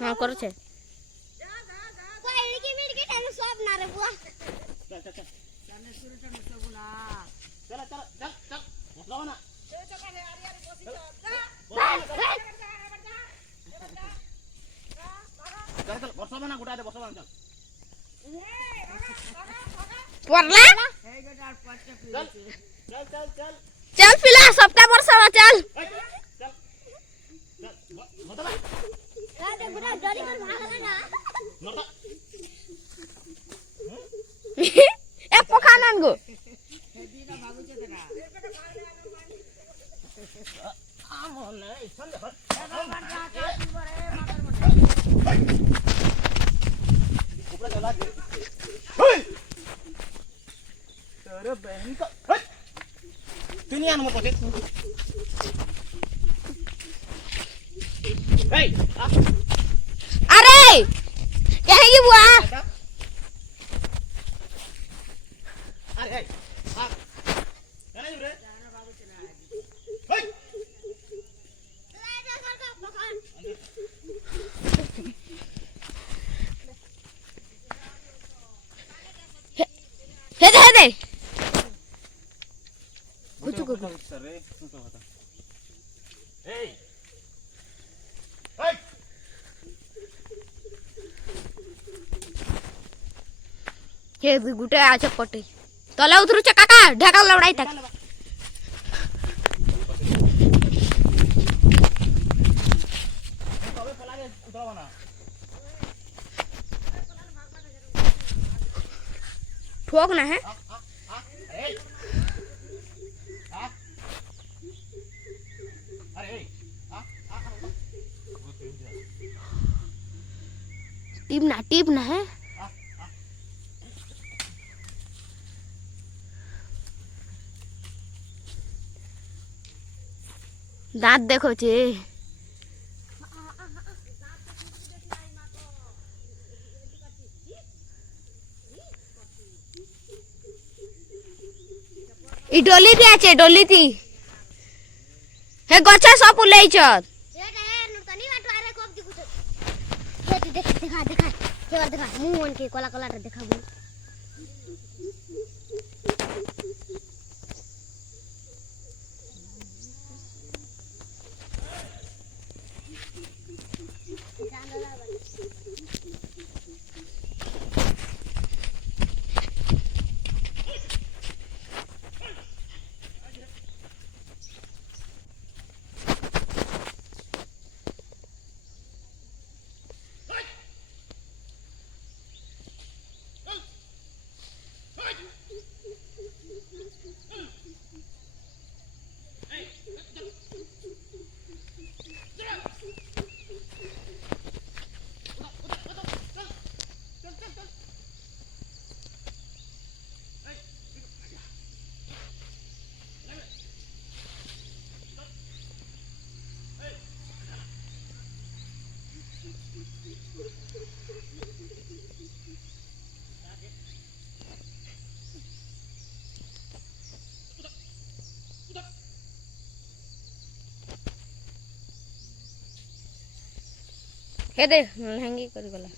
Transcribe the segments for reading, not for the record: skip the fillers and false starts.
हाँ कर छे चल पिला सबका वर्षा चल ए पखानन गो अरे बहन का दुनिया में पहुंचे अरे क्या है ये बुआ अरे हे गुटे आछ पटे तले उतरू काका ढेका लवड़ाई तक ठोक ना है टीप ना है दांत देखो चे ई डोली थी आचे डोली थी हे गछा सब उलै छत देखा मुंह के कोला कोला देखा हे दे लहंगी कर गला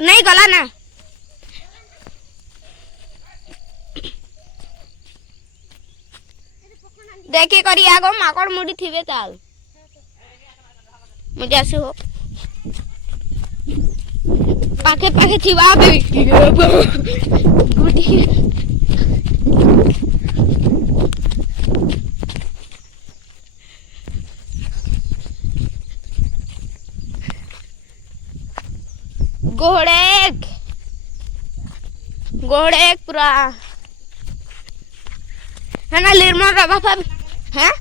नहीं गला ना দেখি করি আগো মাকড় মুড়ি থিবে তাল মজা আসে হোক পাখে পাখে থিবা গুটি गोड़ेक गोड़ेक पूरा है ना लिरमर रा भापा हैं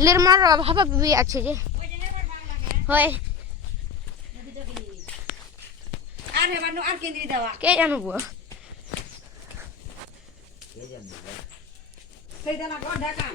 लिरमर रा भापा भी अच्छे जे होय আর হেবার নো আর কেন্দ্রি দেওয়া के जानू बुआ সেই দেনা বড় ঢাকা